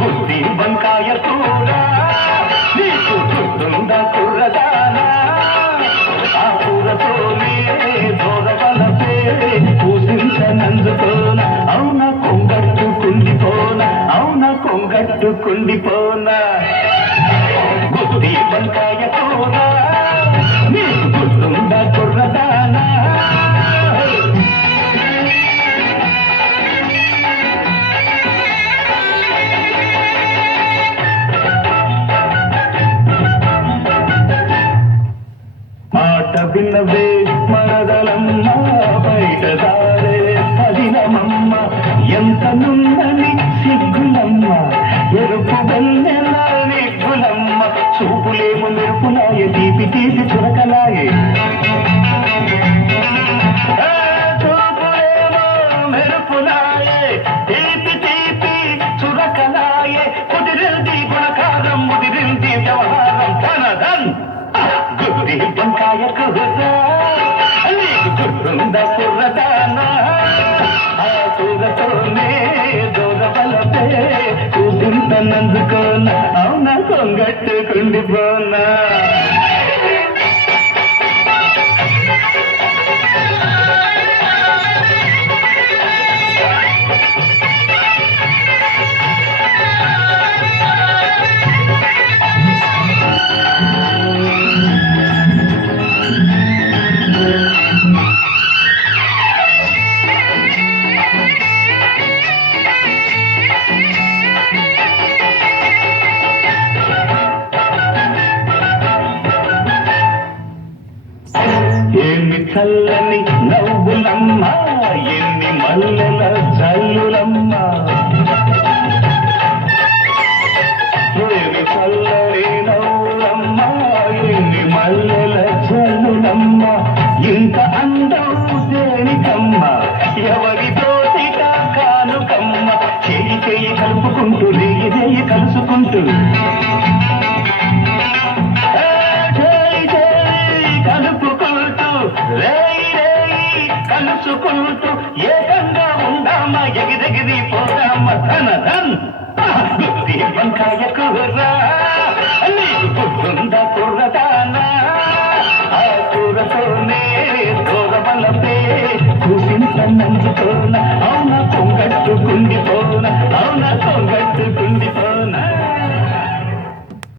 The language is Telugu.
గుత్తి వంకాయ కూర నీకు గుర్తుందా కుర్రదానా ఆ కూరతోనే దూరవలపే పూజించనందుకోన అవున కొంగట్టుకుండిపోన అవున కొంగట్టుకుండిపోన గుత్తి వంకాయ కూర నీకు గుర్తుందా కుర్రదానా మాట విన్నవే మరదలమ్మ బయట దారే కదినమమ్మ ఎంత నున్నని సిగ్గులమ్మ ఎరుపు వెన్నెల నిగ్గులమ్మ చూపులేము మెరుపులాయ తీపి తీపి చురకలాయే చూపులేమో మెరుపులాయే తీపి తీపి చురకలాయే కుదిరింది గుణకారం ముదిరింది వ్యవహారం ధనధన్ గుత్తి వంకాయ కూర నీకు గుర్తుందా కుర్రదానా ఆ కూరతోనే దూరవలపే కూసింతనందుకోన అవునా కొంగట్టుకుండిపోనా ఏమి చల్లని నవ్వులమ్మ ఎన్ని మల్లెల జల్లులమ్మ ఏమి చల్లని నవ్వులమ్మ ఎన్ని మల్లెల జల్లులమ్మ ఇంత అందం దేనికమ్మ ఎవరితోటిక కానుకమ్మ చెయ్యి చెయ్యి కలుపుకుంటూ రేయి రేయి కలుసుకుంటూ కలుసుకుంటూ ఏకంగా ఉందామా ఎగిరెగిరి పోదామా ధనధన్ గుత్తి వంకాయ కూర నీకు గుర్తుందా కుర్రదానా ఆ కూరతోనే దూరవలపే కూసింతనందుకోన అవున కొంగట్టుకుండిపో